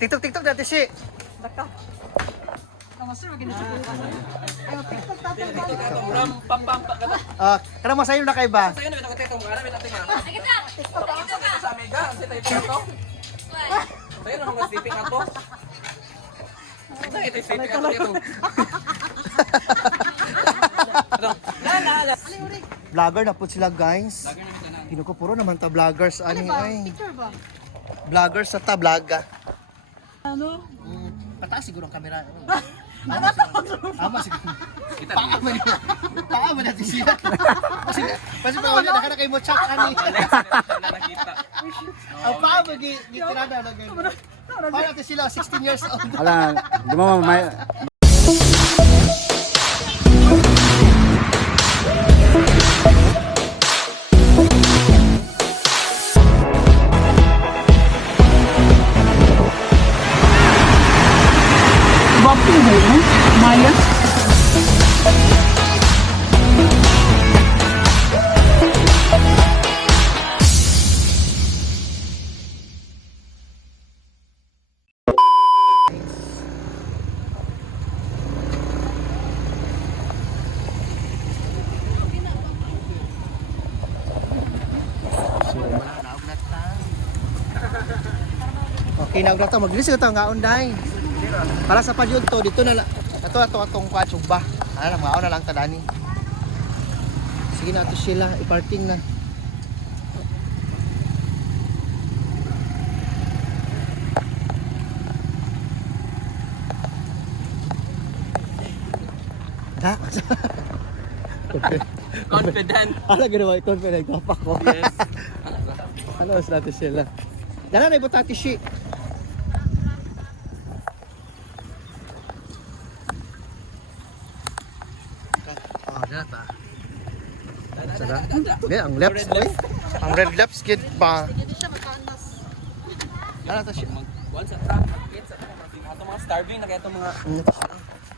TikTok natin si. Daka. Master maganda siya. Ay, TikTok natin. Kanang masayo na kay ba? Sa'yo na, ito ko mo. Alam, ito nga. TikTok ako. Ito sa Amiga, ang sitay pa ito. Sa'yo na mga sleeping ato. Ito sleeping ato ito. Vlogger na po sila guys. Kinuko puro naman ta vloggers ani ay. Picture ba? Vloggers sa ta vlogga. Ano? Pataas siguro ang kamera. Ano to? Ama siguro. Paama natin siya. Kasi pa wala na kay mo chat ani. Nakita. Ang paama gitirada na ganyan. Para natin sila 16 years old. Alam, di mo may Maya? Okay, nauna ta maglinis ka nga unday. Para sa padyod to dito na ato atong kwatsog ba. Ano mao na lang ta dani. Sige na to sila i-parking na. Ha? Confident. Ala ginawa confident papa ko. Yes. Ano sa natin sila? Dala na ibutati si. Oh, dala ta. Sada. Okay, ang left boy. Ang red left skid ba? Hindi siya magkaanas. Dala ta siya. Kuan sa truck. Kids sa ato mga starving na kaya itong mga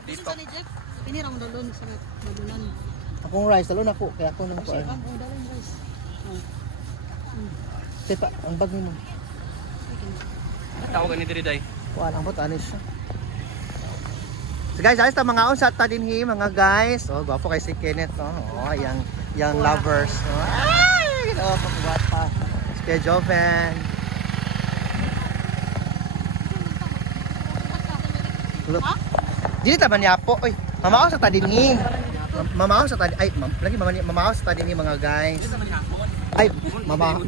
Dito ni Jeff. Pinirang dalon sa dalunan. Akong rice, talo na ko. Kaya ako nang kuan. Ang dalon guys. Teta, ang bag mo. ako ganito rin day. Kuan ang bot anis siya. So guys, alis ta mga on sa ta dinhi mga guys. Oh, gwapo kay si Kenneth, oh. Oh, yang lovers. Oh. Ay, oh, pagwapa. Si Kuya Joven. Look. Dili ta man yapo. Oy, mamao sa ta dinhi. Mamao sa ta ay, lagi mamao sa ta dinhi mga guys. Ay,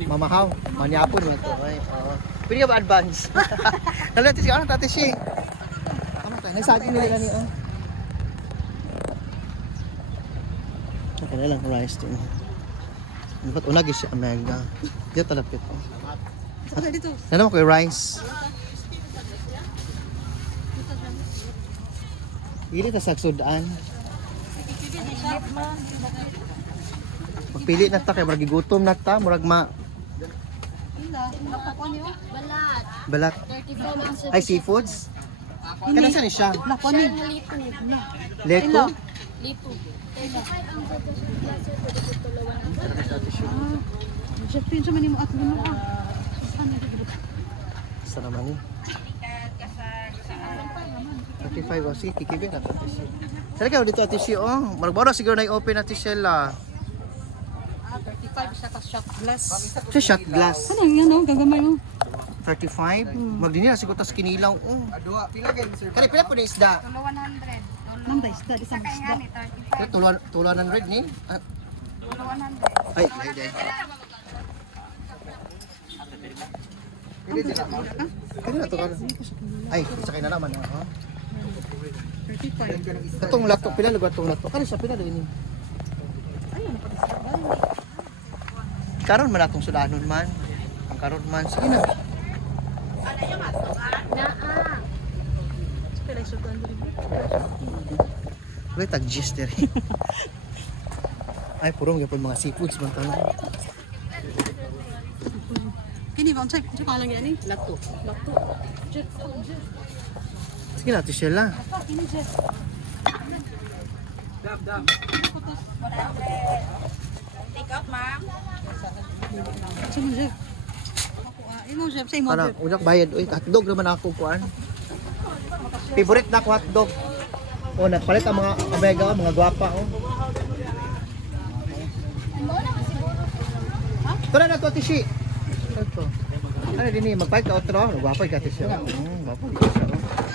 mamahaw. Manyapo na to. Ay, oo. Pwede ka ba advance? Nalatis ka, ano tati siya? Tama tayo, nagsaging nila ni oh. Okay na lang, rice din. Ba't unag siya, mega. Dito talapit oh. Saka dito. Naman ko yung rice. Pili ta sa sudaan. Magpili na ta kay murag gigutom na ta, murag Balat. balat. 35 lang sa Ay seafoods. Kana sa ni siya? Lakoni. Leko. Lipo. 35 ang Jeff, pinsa man mo at mo ka. Sa naman ni. 35 o si kikibin na to. Sala kayo dito ati si oh. Murag siguro na i-open natin sila. 35 sa ka shot glass. Sa shot glass. Ano yan oh, gagamay mo. 35. Magdini na siguro tas kinilaw oh. Adua pila kay sir? Kani pila po na isda? 100. Nang isda di sa isda. Tulan 100 ni. 100. Ay, ay. Kani na to ka. Ay, sa kay na naman oh. 35. Katong lato pila lugar tong lato. Kani sa pila din. Karon man atong sudanon man. Ang karon man sige na. Pila sudan diri. Wait, tag-gist diri. Ay, purong gyapon mga seafoods man tanong. Kini ba unsay lang yan ni? Lato. Jeff. Sige na to sila. Kini Jeff. Dab. Sige Jeff. Imo chef say mo. Para unak bayad uy, hotdog naman ako kuan. Favorite na ko hotdog. O nagpalit ang mga omega, mga gwapa oh. Tara na to tishi. Ito. Ano din magpalit ka otro, gwapa ka tishi. Gwapa.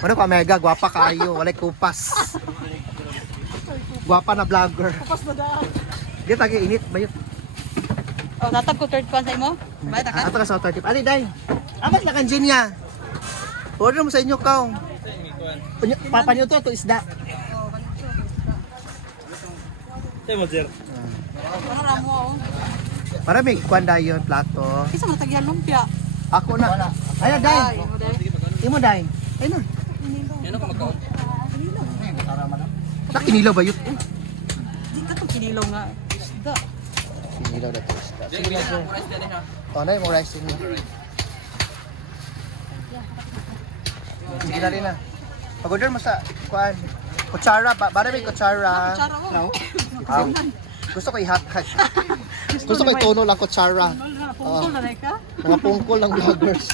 Ano ka omega, gwapa kayo, walay kupas. Gwapa na vlogger. Kupas ba da? Di tagi init bayot. Oh, natag ko third pan sa imo. Bayad ka. Ato ka sa 30. Ali day. Amat na kanjin niya. Order mo sa inyo kaw. Papanyo to isda. Ano ra mo oh. Para may kuan dayon plato. Isa mo tagyan lumpia. Ako na. Ayo day. Imo day. Imo day. Ay na. Yan ako magkaon. Tak inilaw bayot. Di ka to kinilaw nga. Isda. Inilaw na to isda. Sige na, rice din ha. Tanay mo rice mo. Sige na rin na. Pag-order mo sa kuan. Kutsara, para may kutsara. Kutsara mo. Wow. Gusto ko i-hack. Gusto ko itono lang kutsara. Pungkol na rin ka? Mga pungkol ng vloggers.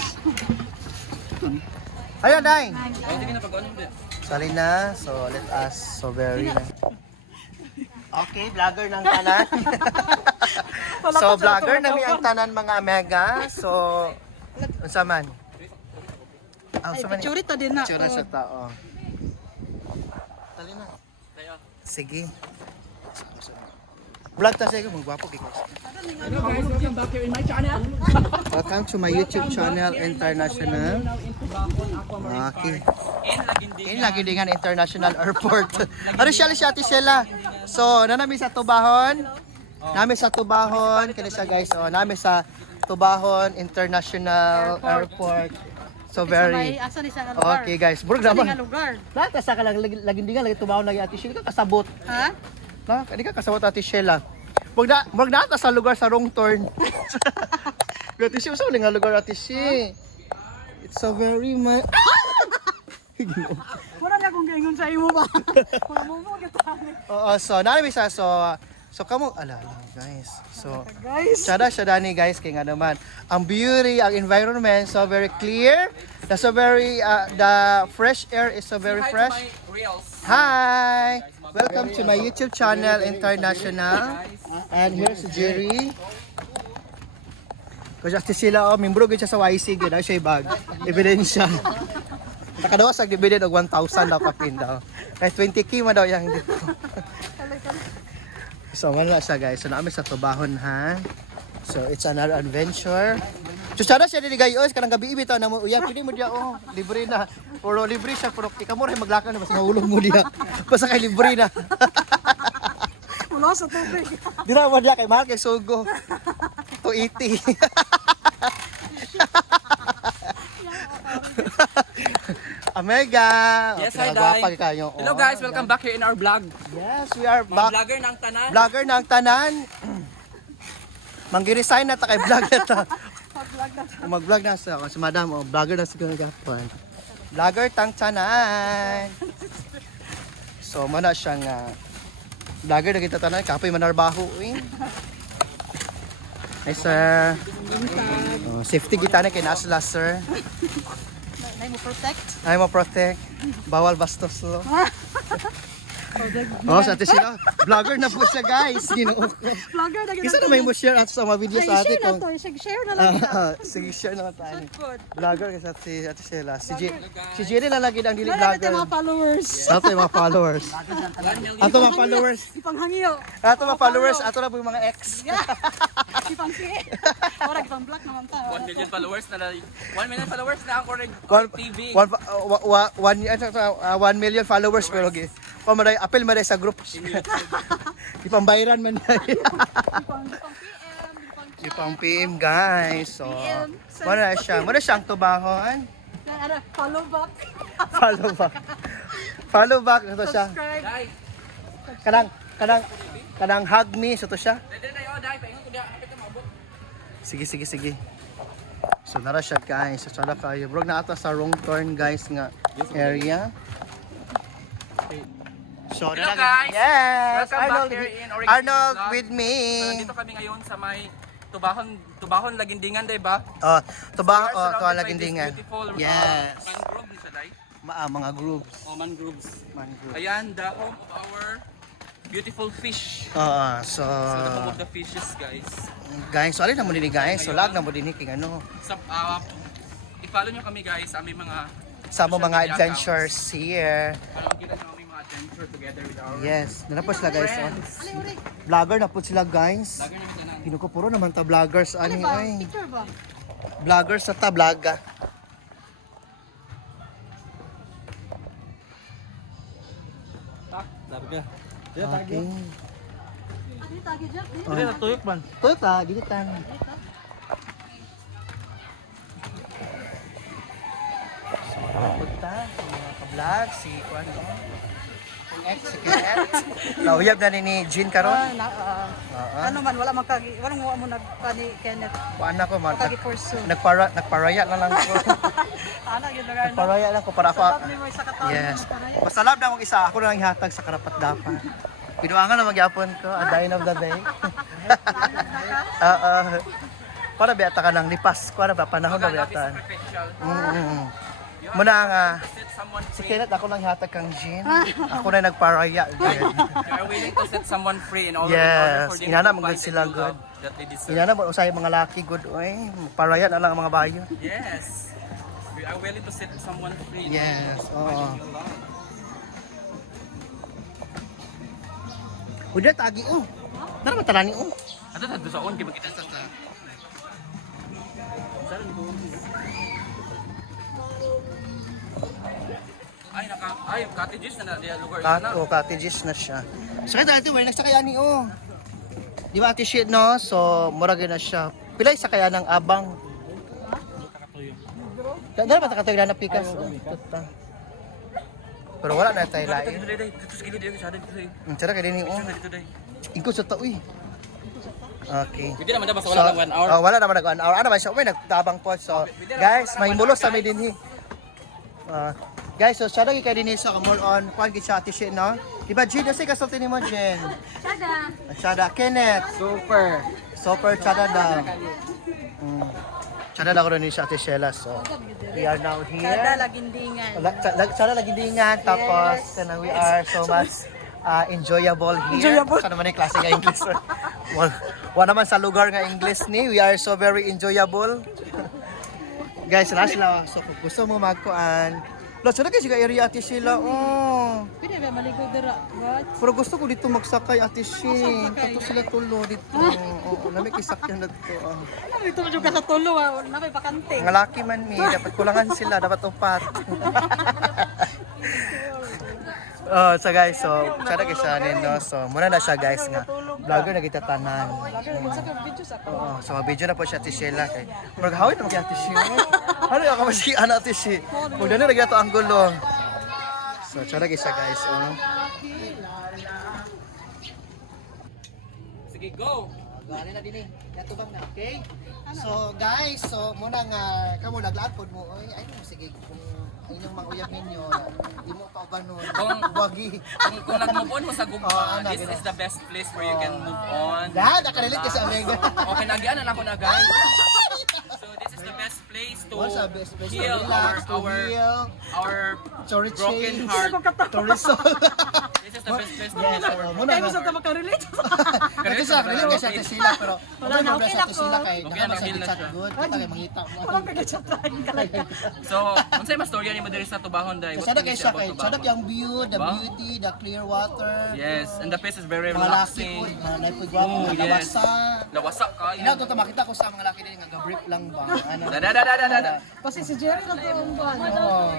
Ayun, Day. Ay, sige na pag-on mo. Sali na. So, let us. So, very na. Okay, vlogger ng tanan. So, vlogger namin ang tanan mga mega. So, unsa man? Ah, Ay, unsa man? picture din na. Picture sa tao. Sali na. Tayo. Sige. Vlog ta siya kung gwapo kay Hello guys, welcome back here in my channel. Welcome to my YouTube channel International. Okay. In lagi dingan International Airport. Ano siya Ate Sheila? So, nanami sa Tubahon. Nami sa Tubahon, kini siya guys. Oh, nami sa Tubahon International Airport. So very Asa ni sa lugar? okay guys. Burg Asa ni naman. nga lugar? Lahat sa ka lagi dingan lagi Tubahon lagi Ate Sheila ka kasabot. Ha? Na, hindi ka kasabot Ate Sheila. Burg na sa lugar sa wrong turn. Ate Sheila sa nga lugar Ate Sheila. It's so very much. Wala na akong gaingon sa imo ba? Wala mo mo kita. Oo, so nami sa so kamo alala guys. So Guys. siya ni guys kay nga naman ang beauty, ang environment so very clear. The so very the fresh air is so very Hi to fresh. my reels. Hi. Welcome to my YouTube channel International. And here's Jerry. Kasi sila membro gid siya sa YC gid ay siya bag. Ebidensya. Nakadawas sa dividend og 1,000 daw kapin daw. Kaya 20k man daw yang dito. So wala siya guys. So namin sa Tubahon ha. So it's another adventure. So sana siya dili gayo kanang gabi bitaw na mo uya pili mo dia oh libre na. Puro libre siya pero ikaw mo ray maglakaw na mas mahulog mo dia. Basta kay libre na. Wala sa tubig. Di na mo dia kay mahal kay sugo. 280. Omega. Yes, Okay, hi, gwapa Day. kayo. Hello guys, welcome back here in our vlog. Yes, we are Mga back. vlogger ng tanan. Vlogger ng tanan. Manggi-resign na ta kay vlog na ta. Mag-vlog na sa si madam o vlogger na siguro gapon. Vlogger tang tanan. So mana siyang vlogger na kita tanan kapoy manarbaho eh. Hi sir. Oh, safety kita na kay nasla sir. Nay mo protect. Ay mo protect. Bawal bastos lo. Oh, sa ate sila. Vlogger na po siya guys. Ginoo. Vlogger na Isa na may mo share at sa mga video sa ate share na kung to, share na lang kita. sige share naman tayo. Good. Vlogger kasi si ate Sheila. Si Jerry na lagi ang dili Wala natin vlogger. mga followers. Ato yung mga followers. Ato mga followers. Ipanghangyo. Ato mga followers. Ato na po yung mga ex. Ipangki. Ora kitang black naman ta. 1 million followers na 1 million followers na ako rin TV. 1 million followers pero gi. Pamaday apel maday sa group. Ipambayaran man day. Ipang PM guys. So, wala siya. Wala siyang Tubahon. Follow back. Follow back. Follow back ito siya. Subscribe. Dai. Kanang hug me so to siya. Dai dai oh dai paingon ko dia apit na maabot. Sige. So nara siya guys. So sada kayo. Bro na ata sa wrong turn guys nga area. So Hello guys. Yes. Welcome back here in Oregon Arnold Vlog. with me. So, nandito kami ngayon sa may Tubahon Tubahon lagindingan day ba? Tubaho, We are surrounded by lagindingan. this beautiful, Yes. mangrove ni sa day. Mga groups. Oh, mangroves. Mangrove. Ayan, the home of our beautiful fish. So, So the home of the fishes, guys. guys, so alin na mo din guys. So, lag na mo din king ano. Sa, i-follow nyo kami guys sa aming mga Sa social mga media adventures here. para makita nyo aming mga adventure together with our Yes, nanapos sila guys. friends. Vlogger na po sila guys. Lagyan namin tanan. Kinuko puro naman ta vloggers Ano ani ba? ay. Picture ba? Vloggers sa ta vlogga. Larga. Okay. Ano yung tagi dyan? Hindi na tuyok man. Tuyo ta, gigitan. Punta sa mga ka-vlog si Juan. Kung ex si Kenneth. Nauyab na ni Jean karon. Ano man, wala man kagi, walang mo nagkani Kenneth. Kuan ako man. Kagi pursue. Nagparaya na lang ko. Ana gyud nga no. Nagparaya lang ko para ako. Sarap ni mo sa katawan. Yes. Masalab na akong isa. Ako na lang ihatag sa karapat dapat. Pinuangan na magyapon ko. A dine of the day. Para biyata ka ng lipas. Para ba panahon na biyata. Muna nga. Set someone Si free. Kenneth, ako lang ihatag kang Jean. Ako na nagparaya. Good. They are willing to set someone free in order Yes. for them Inana, to mga find the sila true good. love that they deserve. Inana mo usay mga laki good. Oy, paraya na lang ang mga bayo. Yes. We are willing to set someone free. Yes, oo. Finding your love. Udah tagi oh. Tara matalani oh. Ato ta sa on kay makita sa Ay, cottages na na lugar na. Cottages na siya. Sakay tayo ito, next sakay ani oh. Di ba ati shit no? So, murag na siya. Pilay sakay ng abang. Dala ba ta katoy na pikas? Tuta. Pero wala na tayo lain. Dito sa gilid sa dito. Tara kay dinhi oh. Dito day. Ingko sa taoy. Okay. Hindi naman basta wala lang 1 hour. Wala naman nag 1 hour. Ano ba siya? May nagtabang po. So, guys, may mulos sa may dinhi. Guys, so siya lagi kay dinhi sa more on kuan gid siya ati shit no. Di ba Jen, kasi kasulti ni mo Jen? Tada. Chada Kenneth. Super. Super chada daw. Chada daw ko rin siya ati Sheila. So, we are now Tada here. lagindingan. Chada lagi dingan. Tapos, we are so much enjoyable here. Enjoyable. Sa naman yung klase nga English. Wala naman sa lugar nga English ni. We are so very enjoyable. Guys, last lang. So, kung gusto mo magkuan. Lo, sana kasi area ati sila. Oh. Pwede ba maligo dira? What? Pero gusto ko dito magsakay ati Shin. Sakay? Kato sila tulo dito. Oo, nami kisakyan na dito. Ano ito juga sa tulo ah. Na may bakante. Nga laki man mi, dapat kulangan sila, dapat upat. So guys, so sana kay Shanin no. So muna na siya guys nga. Vlogger na kita tanan. Lagi mo sa video sa ko. Oo, so video na po siya ati Sheila kay. Maghawit na kay ati Sheila. Ano ako maski ana ati Sheila. Muna na gyud ang gulo. So sana kay siya guys. Sige, go. Gali na dinhi. Yatubang na, okay? So guys, so muna nga kamo naglaad pod mo oy. Ay mo sige kung inyong manguyab ninyo, di mo pa ba nun? Wagi. Kung nag-move on mo sa Gugma, ano, this is the best place where you can move on. Dad, nakarelate ka sa Omega. Okay, nagyan na ako na guys. So this is the best place to What's the best place to heal relax, to heal, our to broken retrieve, heart. to resolve. This is the best place to Yes, muna Ay mo sa nga. ta makarelate. Kasi sa relate kasi ate sila, pero Wala wala na, na okay sa ate lang sila ko. kay Okay na, nakama heal na sa siya. good, kita kay mangita mo. Walang kagachat lain ka. So, unsay mas storya ni mo diri sa Tubahon dai? Kasi sada kay siya kay, sada yung view, the Diba? beauty, the clear water. Yes, and the place is very Mga laki po, relaxing. mga naipod gwapo, Oh, mga yes. lawasa. Lawasa ka. Ina to makita ko sa mga laki din nga gabrick lang ba. Ano? Da. Kasi si Jerry lang to ang buwan.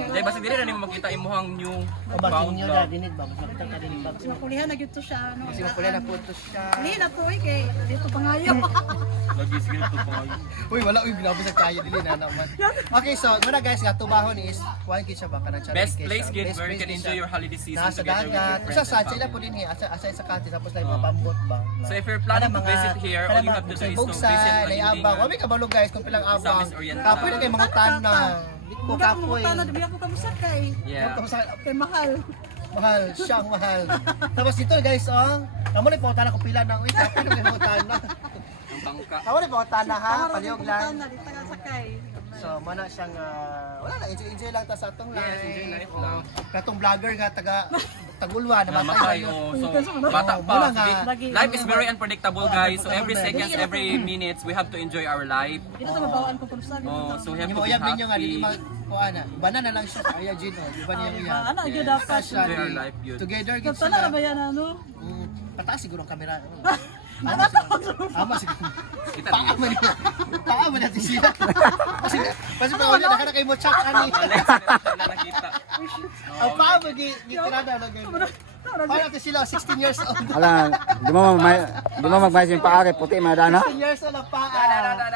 Dai basig diri na nimo makita imuhang new Bakit found nyo love. na dinid ba? Makita ka dinid ba? Kasi makulihan na gyud to siya no. Kasi mapula na po ito siya. Hindi na to kay dito pangayo. Lagi sige to pa. Uy, wala. Uy, binabos na tayo. Dili na naman. Okay, so muna guys, nga tubahon is, kuhaan kitsa ba? Kanang Best place gid where you can enjoy your holiday season nasa together with your dagat. friends Sa and saan sila family. po din asay sa kati, tapos tayo mga bambot ba? So if you're planning to visit here, all you have to do is to visit Ay abang. Lagindingan. Wami kabalo guys, kung pilang abang. Miss Oriental. Kapoy na kayo mga tana. Dito Mga kapoy. mga na ko kamusta kay. Yeah. Kay mahal. Mahal, siyang mahal. Tapos dito guys, oh. Namo na po tana ko pila na. Uy, kapoy na kayo mga tana. ang bangka. Ako rin po, tana ha, Tama, palihog lang. na, di tagal sakay. So, mana siyang, wala lang, enjoy lang ta sa atong life. Yes, enjoy life lang. Katong vlogger nga, Tagulwa, naman Namatay, tayo. so bata Oo, pa. muna nga. Sige, life is very unpredictable, guys. So every seconds, every minutes, we have to enjoy our life. Dito sa mabawaan ko kung sabi. Oh, so we have Yung to be uyab ninyo nga, dili happy. kuana. Bana na lang siya sa Aya Gino, di ba niya uyab? Ano, yun dapat. Siya, Enjoy our life, yun. together, gid Kapta na sila. ba yan, ano? Pataas siguro ang kamera. Ama siguro. Kita Paa din. man niya. Paa man natin siya. Kasi pa wala nakana kay mo chat ani. Wala nakita. Ang paa mo gitirada lang ganun. Para natin sila 16 years old. Alam, di mo magmais yung paari, puti, madana. 16 years old ang paa.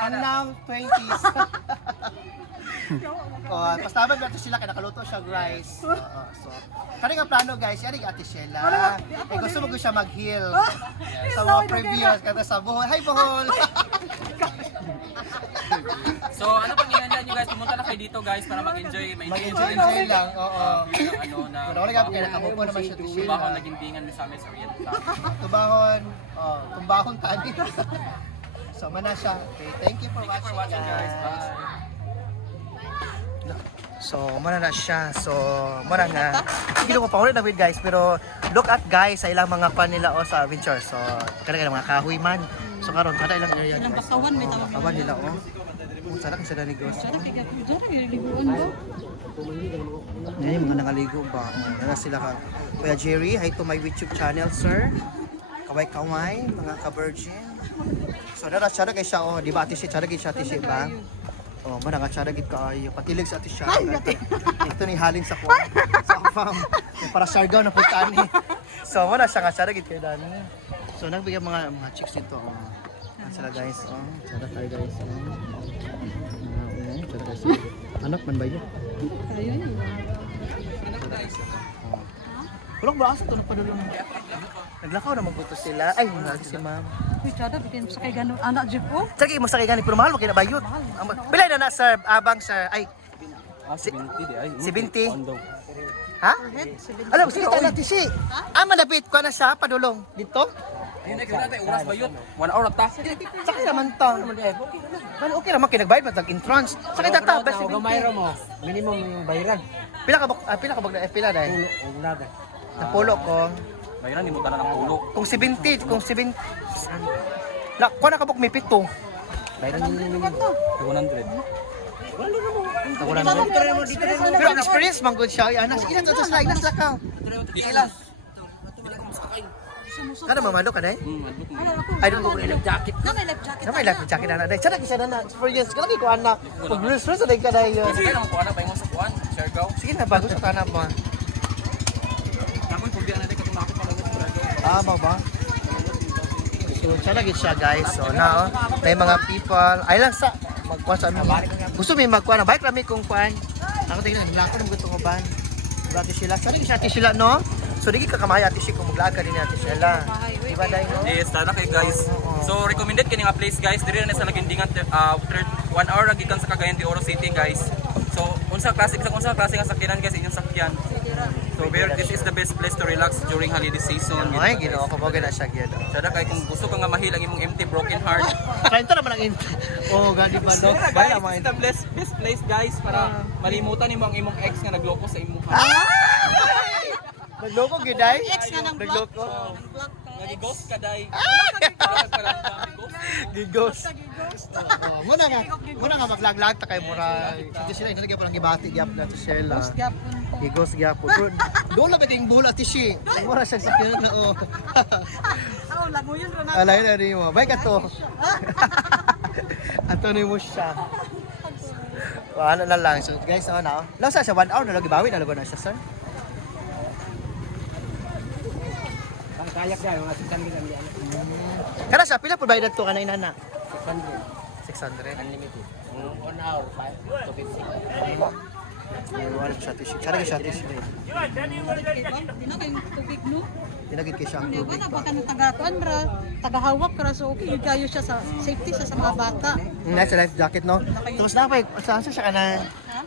Ang now 20s. Oh, pastaban natin sila kay nakaluto siya rice. Oo, so kani nga plano guys, yan ang Ate Sheila. Eh gusto mo ko siya mag-heal. Sa mga previous kada sa Bohol. Hi Bohol. So ano pang ihanda nyo guys? Pumunta na kayo dito guys para mag-enjoy. Mag-enjoy lang. Oo. Ano na. Pero wala ka kaya nakamupo naman siya Ate Sheila. Baka naging dingan ni sa amin sa Oriental. Tubahon, tumbahon tani. So mana siya. Okay, thank you for Thank you for watching guys. Bye. So, mana na siya. So, mana nga. Hindi ko pa na with guys, pero look at guys sa ilang mga pan nila sa adventure. So, kada mga kahoy man. So karon kada ilang area. Ilang guys. bakawan, may tawag. Bakawan nila sana kasi na negosyo. Sana kaya liguan ba? Yan yung mga nangaligo ba? Nana sila ka. Kuya Jerry, hi to my YouTube channel, sir. Kaway-kaway, mga ka-virgin. So, nara siya kay siya, di ba ati siya, siya ati ba? Oh, mana nga siya gid kaayo. Patilig sa ati siya. Ito ni halin sa kuwan. Sa farm. Para sargaw na puntaan ni. So, mana siya nga siya gid kay Dani. So, nagbigay mga chicks dito. Yan sila guys. Siya tayo guys. Anak man ba yun? Kayo yun. Kulong ba asa to nagpadulong? Naglakaw na magbuto sila. Ay, wala si ma'am. Uy, tsada, bikin sa kay ganun. Anak, jeep ko? Sige, mo sa kay gani pero mahal mo kay nabayot. Bilay na sir, abang sir. Ay, 70. Ha? Alam mo, sige tayo natin si. Malapit ko na siya, padulong. Dito? Ayun na, kaya natin, oras ba yun? 1 hour at ta. Sakay naman to. Okay naman, kinagbayad pa tag-entrance. Sakay data, basta 70. mo, minimum yung bayaran. Pila ka bag dahil? Napulo ko. Bayaran, di mo tala ng pulo. Kung 70, kuha na ka buk may pito. Bayaran yung 200. Pero ang experience man good siya. Anak, sige na to slide na slakaw. Ilan? Kada mamalo ka dai? I don't know ilang jacket. Na may life jacket. Na may life jacket na dai. Sada kisa na experience. Kala ko ana. Pag Bruce sa dai ka dai. Sige lang po, anak, bayan mo sa kuwan. Share go. Sige na bago sa tanap mo. Nakoy, pag diyan natin katumako pala sa Share go. Tama ba? So, sada gid siya guys. So now, may mga people. Ay lang sa magkuha sa amin. Gusto mi magkuha na bike rami kung kuan. Ako tingnan naglako ng gutong uban. Ate sila. Sada gid siya ate sila no? So di ka kamay ate siya kung maglaga din ate sila. Di ba dai no? Yes, tara kayo guys. So recommended kini nga place guys. Diri na sa Lagindingan 1 hour ra gikan sa Cagayan de Oro City guys. So unsa klase nga sakyanan guys inyong sakyan. So this is the best place to relax during holiday season. Ay, ginoo ko na siya gyud. Sada kay kung gusto ka nga mahil ang imong empty broken heart. Kain to naman ang oh, gani ba no? Guys, Bala this is the best place guys para malimutan nimo ang imong ex nga nagloko sa imong Nagloko gyud dai. Ex nga ng block. Nagloko. Nag-ghost ka dai. Gigos. Muna nga maglaglag ta kay mura. Ito sila inalagay pa ng gibati gyap na to Sheila. Gapon po. Gigos gyap. Doon lang biting bola ti si. Mura siya sa kinan na oh. Oh, lago yun ron. Alay na rin mo. Bye ka to. Ato ni mo siya. Ano na lang. So guys, ano? Lang sa 1 hour na lagi bawi na lago na siya, sir. kayak dahil, mga 600 ang liyan. Kana sa pila po bayad to kanay nana? 600. 600. Unlimited. 1 hour, 250. Wala siya tissue. Sana siya tissue. Di na kayong tubig, no? Tinagid kay siya ang Di ba tubig. na baka nang tagatuan, bra? Tagahawak ka, so okay, yung kayo siya sa safety sa mga bata. Nasa life jacket no. Tapos na pa saan siya kana? Ha?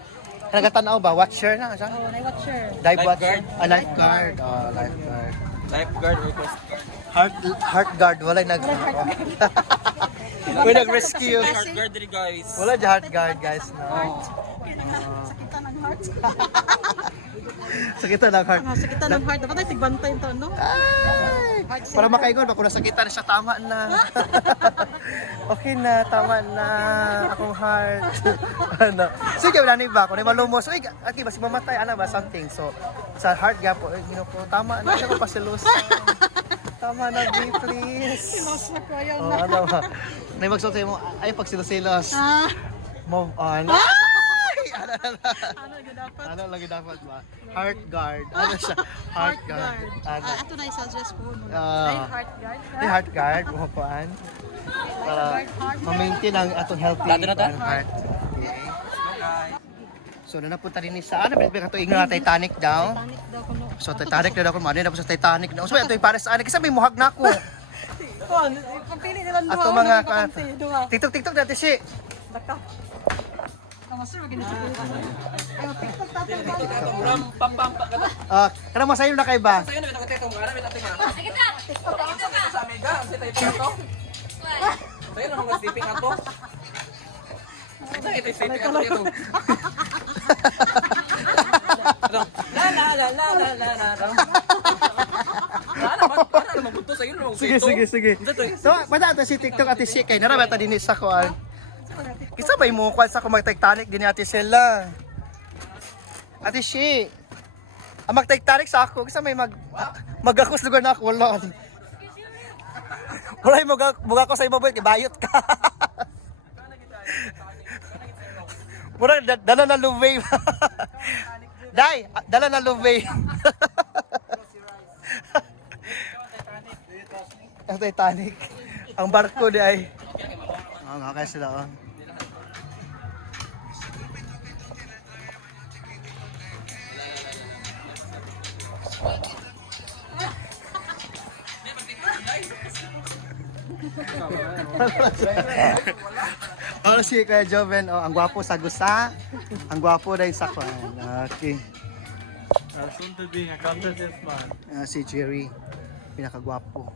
Nagatanaw ba? Watcher na siya? Oh, na-watcher. Dive watcher? Lifeguard. Lifeguard. Lifeguard. Lifeguard or coast guard. Heart guard wala nag. May nag-rescue. Heart guard diri guys. Wala dyan heart guard, guys. No. Sakitan ng heart. Sakitan ng heart. Sakitan ng heart. Dapat ay tigbantay ito, no? Ay! Para makaingon, kung nasakitan siya, tama na. Okay na, tama na. Akong heart. Ano? Sige, wala na iba. Kung may malumos, ay, ati, basi mamatay, ano ba, something. So, sa heart gap po, po, tama na. Siya ko pasilusan. Tama na, B, please. Silos na ko, ayaw Oh, na. ano ba? May magsulti mo, ay, pag silos-silos. Move on. Ano Ano yung dapat? Ano lagi dapat ba? Heart guard. Ano siya? Heart guard. Ano? Ito na i-suggest po. Ah. Heart guard. Di heart guard, buhapuan. Para ma-maintain ang atong healthy Dati na ta? heart. Okay. So, napunta rin sa ano, may kato ingon na Titanic daw. Panic daw ko, no? So, Titanic na daw kung mano na po sa Titanic na. So, ito yung para sa ano, kasi may muhag na ako. Kuan, pagpili nila duha. Ato mga bakante, duha. TikTok natin si. Daka. Ang master maging sa kuha. Ayaw, TikTok tatang ka. Ram pam pam pa. Kana masayo na kay ba? Sayo na bitang tetong gara bitang tinga. Sige ta. Sa mega, ang sitay pa to. Sayo na mga sleeping ato. Ito sleeping ato dito. La la la la la la la. Para naman bunto sayo na Sige. So, bata ito si TikTok ati si kay narabata din sa kuan. Kisa ba mo kuan sa kumag-Titanic din ati sila. Ati si. Ang mag-Titanic sa ako, kisa may magakos lugar na ako wala. Wala yung mag ako sa ibaboy kay bayot ka. Mura dala na luway. Dai, dala na luway. Ang Titanic. Ang barko di ay. Okay sila. Ano si Kuya Joven, ang gwapo sa gusa, ang gwapo dahil sa kwan. Okay. Soon to be a contest man. Si Jerry, pinakagwapo.